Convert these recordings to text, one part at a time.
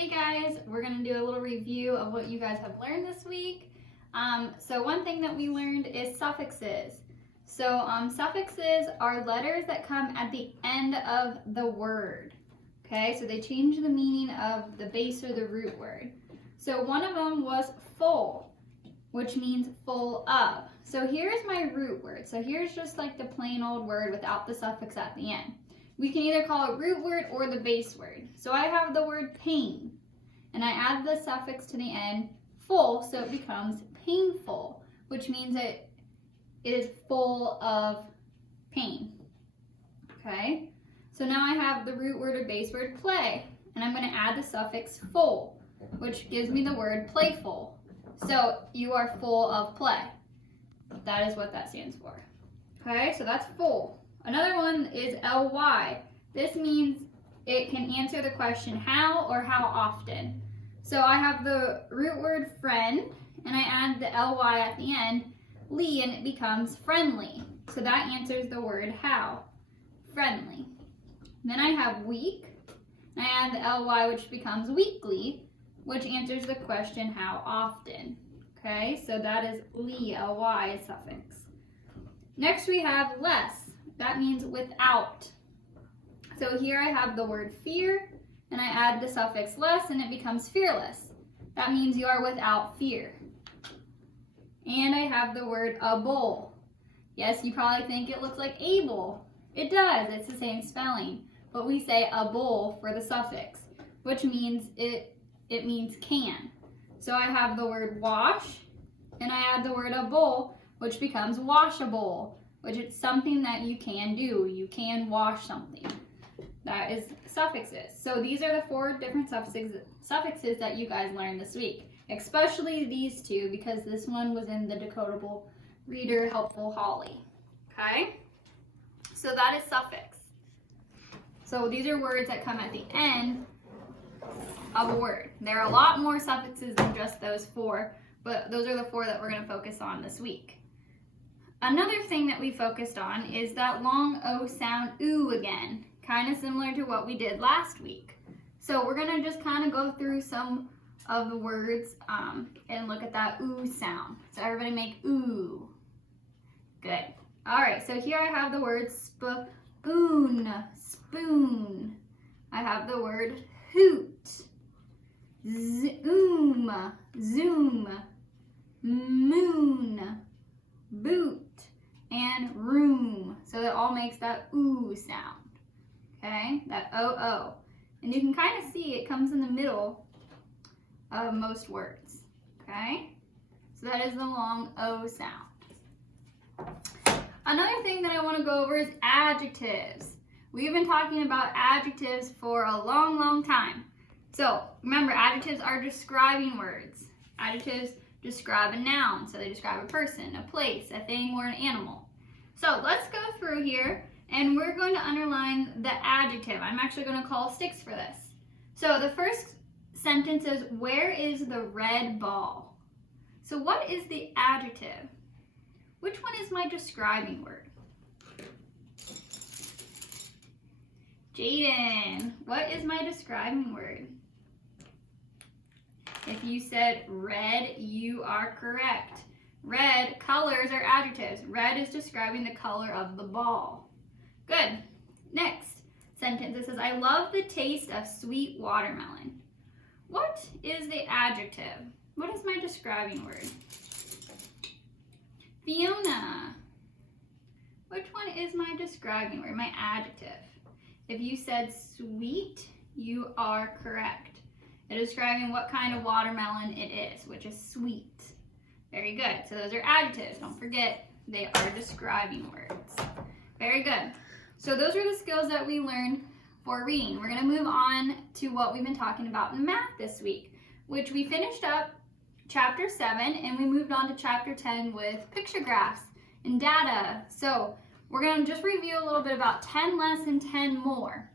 Hey guys, we're going to do a little review of what you guys have learned this week. So one thing that we learned is suffixes. So suffixes are letters that come at the end of the word. Okay, so they change the meaning of the base or the root word. So one of them was full, which means full of. So here's my root word. So here's just like the plain old word without the suffix at the end. We can either call it root word or the base word. So I have the word pain, and I add the suffix to the end, full, so it becomes painful, which means it is full of pain. Okay, so now I have the root word or base word play, and I'm going to add the suffix full, which gives me the word playful. So you are full of play. That is what that stands for. Okay, so that's full. Another one is ly. This means it can answer the question how or how often. So I have the root word friend, and I add the ly at the end, ly, and it becomes friendly. So that answers the word how, friendly. Then I have week, and I add the ly, which becomes weekly, which answers the question how often. Okay, so that is ly suffix. Next we have less. That means without. So here I have the word fear, and I add the suffix less, and it becomes fearless. That means you are without fear. And I have the word able. Yes, you probably think it looks like able. It does, it's the same spelling, but we say able for the suffix, which means it means can. So I have the word wash, and I add the word able, which becomes washable, which is something that you can do. You can wash something. That is suffixes. So these are the 4 different suffixes that you guys learned this week, especially these 2 because this one was in the Decodable Reader Helpful Holly. Okay? So that is suffix. So these are words that come at the end of a word. There are a lot more suffixes than just those 4, but those are the 4 that we're going to focus on this week. Another thing that we focused on is that long O sound, ooh, again, kind of similar to what we did last week. So we're going to just kind of go through some of the words and look at that ooh sound. So everybody make ooh. Good. All right, so here I have the word spoon, spoon. I have the word hoot, zoom, zoom, moon, boot, and room. So that all makes that ooh sound. Okay, that O-O. And you can kind of see it comes in the middle of most words. Okay, so that is the long O sound. Another thing that I want to go over is adjectives. We've been talking about adjectives for a long, long time. So remember, adjectives are describing words. Adjectives describe a noun, so they describe a person, a place, a thing, or an animal. So let's go through here, and we're going to underline the adjective. I'm actually going to call sticks for this. So the first sentence is, where is the red ball? So what is the adjective? Which one is my describing word? Jaden, what is my describing word? If you said red, you are correct. Red, colors are adjectives. Red is describing the color of the ball. Good. Next sentence, it says, I love the taste of sweet watermelon. What is the adjective? What is my describing word? Fiona. Which one is my describing word, my adjective? If you said sweet, you are correct. They're describing what kind of watermelon it is, which is sweet. Very good. So those are adjectives. Don't forget, they are describing words. Very good. So those are the skills that we learned for reading. We're going to move on to what we've been talking about in math this week, which we finished up chapter 7 and we moved on to chapter 10 with picture graphs and data. So we're going to just review a little bit about 10 less and 10 more.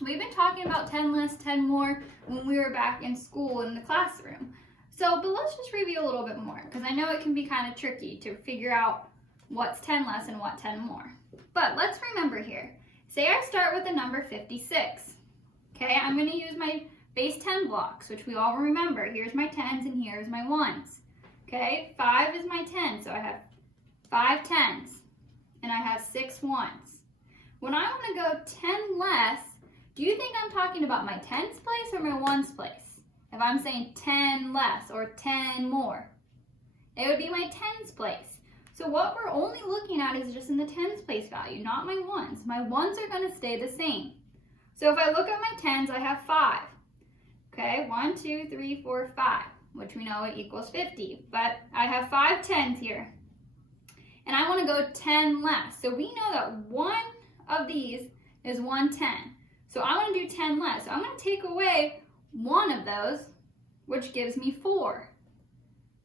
We've been talking about 10 less, 10 more when we were back in school in the classroom. So, but let's just review a little bit more because I know it can be kind of tricky to figure out what's 10 less and what 10 more. But let's remember here. Say I start with the number 56. Okay, I'm going to use my base 10 blocks, which we all remember. Here's my 10s and here's my 1s. Okay, 5 is my 10, so I have 5 10s and I have 6 1s. When I want to go 10 less, do you think I'm talking about my 10s place or my 1s place? If I'm saying 10 less or 10 more, it would be my 10s place. So what we're only looking at is just in the 10s place value, not my 1s. My 1s are going to stay the same. So if I look at my 10s, I have 5. Okay, 1, 2, 3, 4, 5, which we know it equals 50. But I have 5 10s here. And I want to go 10 less. So we know that one of these is 1 10. So I want to do 10 less. So I'm going to take away one of those, which gives me 4.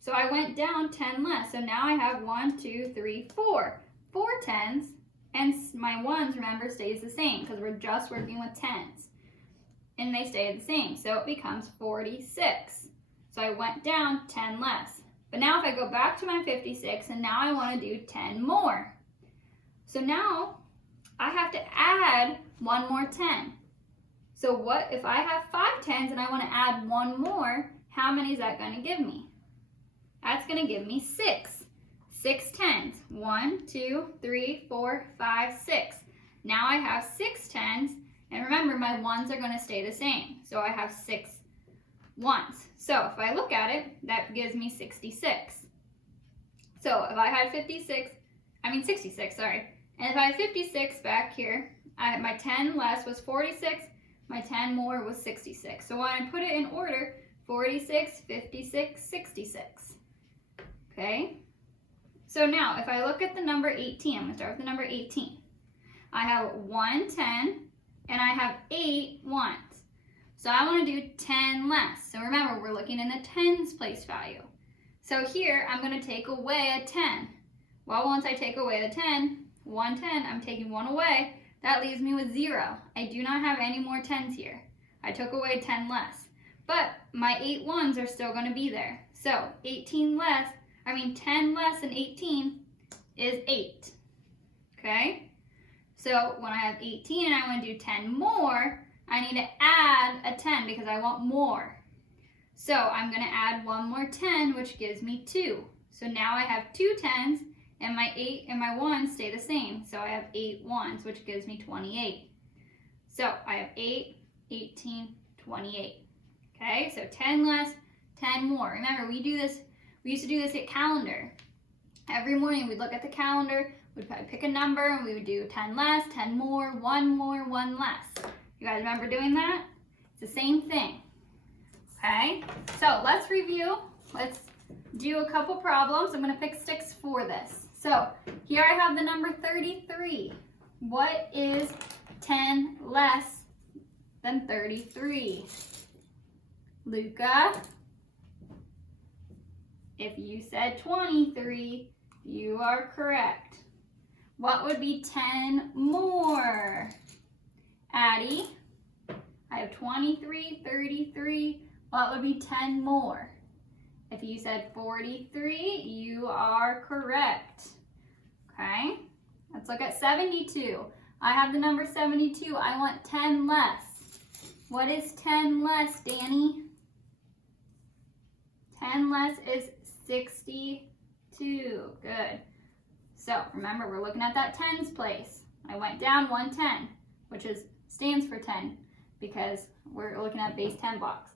So I went down 10 less. So now I have 1, 2, 3, 4. 4 10s, and my 1s, remember, stays the same because we're just working with 10s. And they stay the same. So it becomes 46. So I went down 10 less. But now if I go back to my 56, and now I want to do 10 more. So now I have to add one more 10. So what if I have 5 10s and I want to add one more, how many is that going to give me? That's going to give me 6. 6 10s. 1, 2, 3, 4, 5, 6. Now I have 6 10s, and remember my 1s are going to stay the same. So I have 6 1s. So if I look at it, that gives me 66. So if I had 66, sorry. And if I had 56 back here, my 10 less was 46, my 10 more was 66. So when I put it in order, 46, 56, 66. Okay? So now, if I look at the number 18, I'm going to start with the number 18. I have 1 10, and I have 8 1s. So I want to do 10 less. So remember, we're looking in the 10s place value. So here, I'm going to take away a 10. Well, once I take away the 10, 1 10, I'm taking 1 away. That leaves me with 0. I do not have any more 10s here. I took away 10 less. But my 8 1s are still going to be there. So 10 less than 18 is 8. Okay? So when I have 18 and I want to do 10 more, I need to add a 10 because I want more. So I'm going to add one more 10, which gives me 2. So now I have 2 10s, and my 8 and my 1 stay the same. So I have 8 1s, which gives me 28. So I have 8, 18, 28. Okay, so 10 less, 10 more. Remember, we used to do this at calendar. Every morning we'd look at the calendar, we'd pick a number, and we would do 10 less, 10 more, 1 less. You guys remember doing that? It's the same thing. Okay, so let's review. Let's do a couple problems. I'm going to pick 6 for this. So here I have the number 33. What is 10 less than 33? Luca, if you said 23, you are correct. What would be 10 more? Addie, I have 23, 33. What would be 10 more? If you said 43, you are correct. Okay, let's look at 72. I have the number 72. I want 10 less. What is 10 less, Danny? 10 less is 62. Good. So remember, we're looking at that 10s place. I went down 1 10, which stands for 10 because we're looking at base 10 blocks.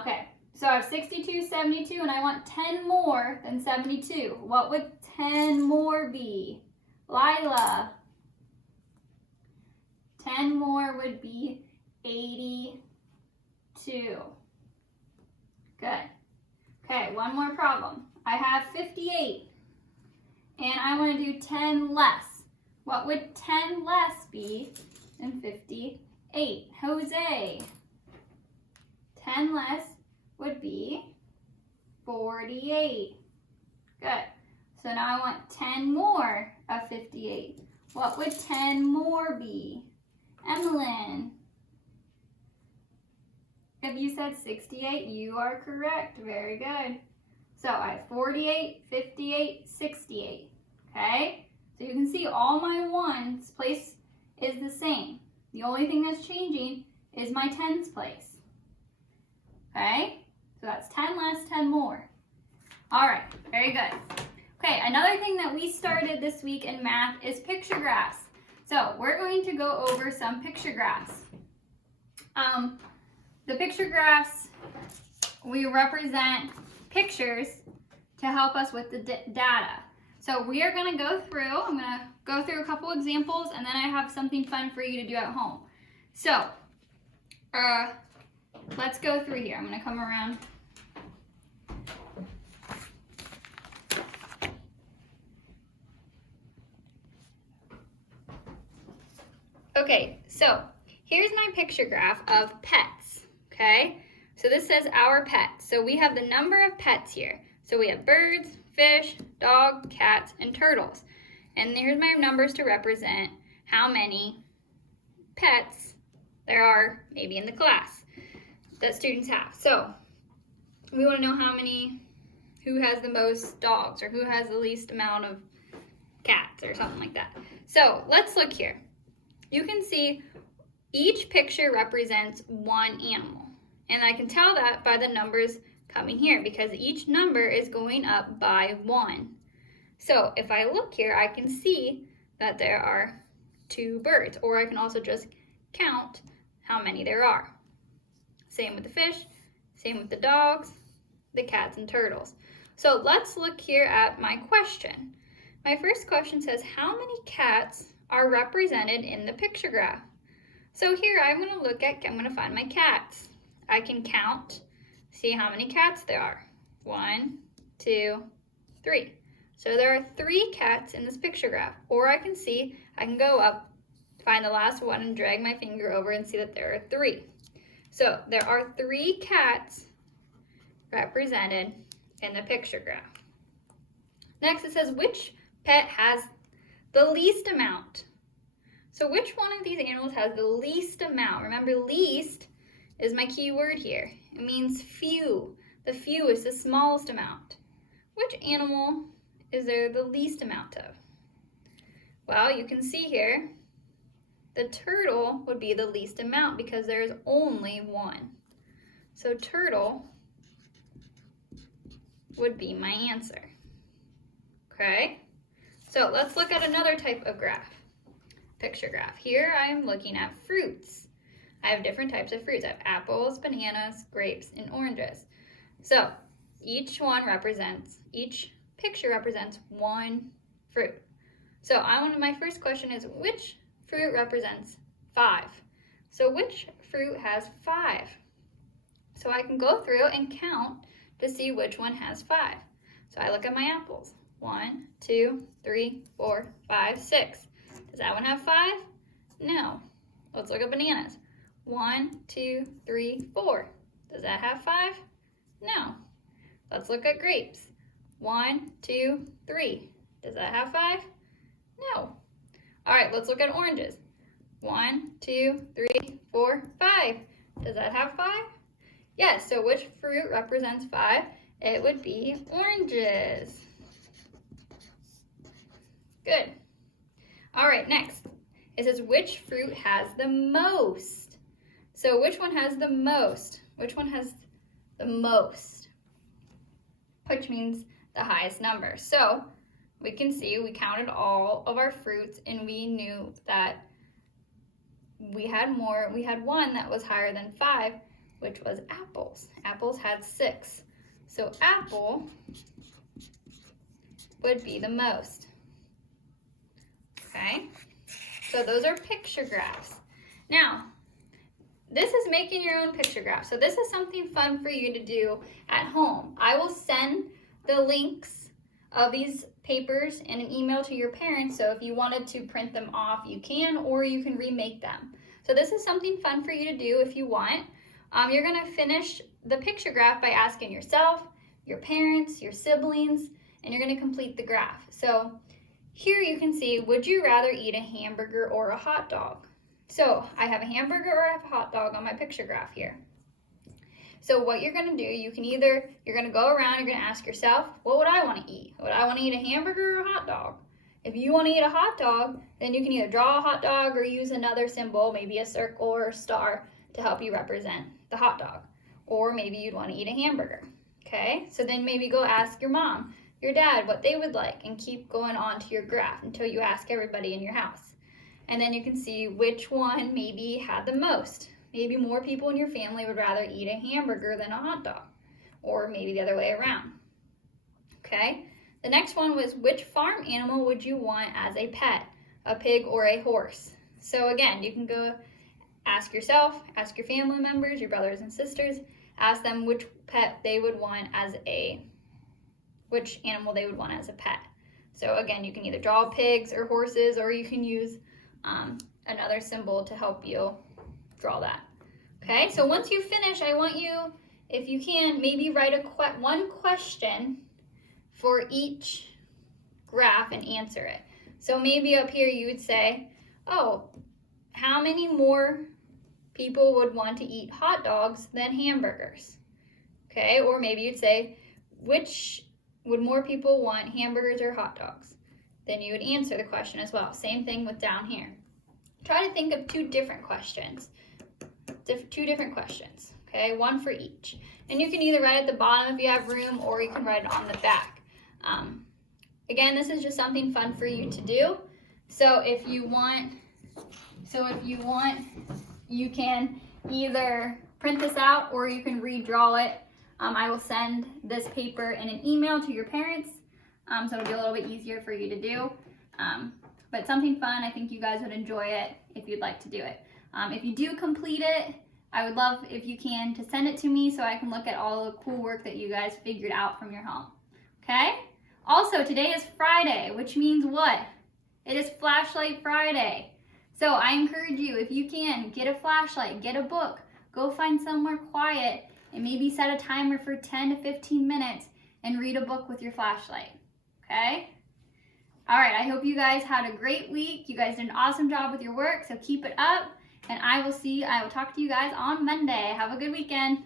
Okay, so I have 62, 72, and I want 10 more than 72. What would 10 more be? Lila. 10 more would be 82. Good. Okay, one more problem. I have 58, and I want to do 10 less. What would 10 less be than 58? Jose. 10 less would be 48. Good. So now I want 10 more of 58. What would 10 more be? Emmeline. If you said 68, you are correct. Very good. So I have 48, 58, 68. Okay? So you can see all my 1s place is the same. The only thing that's changing is my 10s place. Okay, so that's 10 less, 10 more. All right, very good. Okay, another thing that we started this week in math is picture graphs. So we're going to go over some picture graphs. The picture graphs, we represent pictures to help us with the data. So we are going to go through, I'm going to go through a couple examples, and then I have something fun for you to do at home. So let's go through here. I'm going to come around. Okay, so here's my picture graph of pets, okay? So this says our pets. So we have the number of pets here. So we have birds, fish, dog, cats, and turtles. And here's my numbers to represent how many pets there are maybe in the class that students have. So we want to know who has the most dogs or who has the least amount of cats or something like that. So let's look here. You can see each picture represents one animal. And I can tell that by the numbers coming here because each number is going up by 1. So if I look here, I can see that there are 2 birds, or I can also just count how many there are. Same with the fish, same with the dogs, the cats, and turtles. So let's look here at my question. My first question says, how many cats are represented in the picture graph? So here I'm going to find my cats. I can count, see how many cats there are. 1, 2, 3. So there are 3 cats in this picture graph. Or I can go up, find the last one and drag my finger over and see that there are 3. So there are 3 cats represented in the picture graph. Next it says, which pet has the least amount? So which one of these animals has the least amount? Remember, least is my key word here. It means few. The few is the smallest amount. Which animal is there the least amount of? Well, you can see here, the turtle would be the least amount because there's only 1. So turtle would be my answer. Okay? So let's look at another type of graph, picture graph. Here I am looking at fruits. I have different types of fruits. I have apples, bananas, grapes, and oranges. So each picture represents 1 fruit. So my first question is, which fruit represents 5? So which fruit has 5? So I can go through and count to see which one has 5. So I look at my apples. 1, 2, 3, 4, 5, 6. Does that one have 5? No. Let's look at bananas. 1, 2, 3, 4. Does that have 5? No. Let's look at grapes. 1, 2, 3. Does that have 5? No. All right, let's look at oranges. 1, 2, 3, 4, 5. Does that have 5? Yes, so which fruit represents 5? It would be oranges. Good. All right, next. It says, which fruit has the most? So which one has the most? Which one has the most? Which means the highest number. So we can see we counted all of our fruits and we knew that we had one that was higher than 5, which was apples. Apples had 6. So apple would be the most. Okay, so those are picture graphs. Now, this is making your own picture graph. So this is something fun for you to do at home. I will send the links of these papers in an email to your parents. So if you wanted to print them off, you can, or you can remake them. So this is something fun for you to do if you want. You're going to finish the picture graph by asking yourself, your parents, your siblings, and you're going to complete the graph. So here you can see, would you rather eat a hamburger or a hot dog? So I have a hamburger or I have a hot dog on my picture graph here. So what you're going to do, you're going to go around, you're going to ask yourself, what would I want to eat? Would I want to eat a hamburger or a hot dog? If you want to eat a hot dog, then you can either draw a hot dog or use another symbol, maybe a circle or a star, to help you represent the hot dog. or maybe you'd want to eat a hamburger. Okay, so then maybe go ask your mom, your dad, what they would like, and keep going on to your graph until you ask everybody in your house. And then you can see which one maybe had the most. Maybe more people in your family would rather eat a hamburger than a hot dog, or maybe the other way around. Okay, the next one was, which farm animal would you want as a pet, a pig or a horse? So again, you can go ask yourself, ask your family members, your brothers and sisters, ask them which pet they would want as which animal they would want as a pet. So again, you can either draw pigs or horses, or you can use another symbol to help you draw that. Okay, so once you finish, I want you, if you can, maybe write one question for each graph and answer it. So maybe up here you would say, oh, how many more people would want to eat hot dogs than hamburgers? Okay, or maybe you'd say, which would more people want, hamburgers or hot dogs? Then you would answer the question as well. Same thing with down here. Try to think of two different questions. Okay, one for each. And you can either write at the bottom if you have room, or you can write it on the back. Again, this is just something fun for you to do. So if you want, you can either print this out or you can redraw it. I will send this paper in an email to your parents, so it'll be a little bit easier for you to do. But something fun, I think you guys would enjoy it if you'd like to do it. If you do complete it, I would love, if you can, to send it to me so I can look at all the cool work that you guys figured out from your home. Okay? Also, today is Friday, which means what? It is Flashlight Friday. So I encourage you, if you can, get a flashlight, get a book, go find somewhere quiet, and maybe set a timer for 10 to 15 minutes and read a book with your flashlight. Okay? All right, I hope you guys had a great week. You guys did an awesome job with your work, so keep it up. And I will talk to you guys on Monday. Have a good weekend.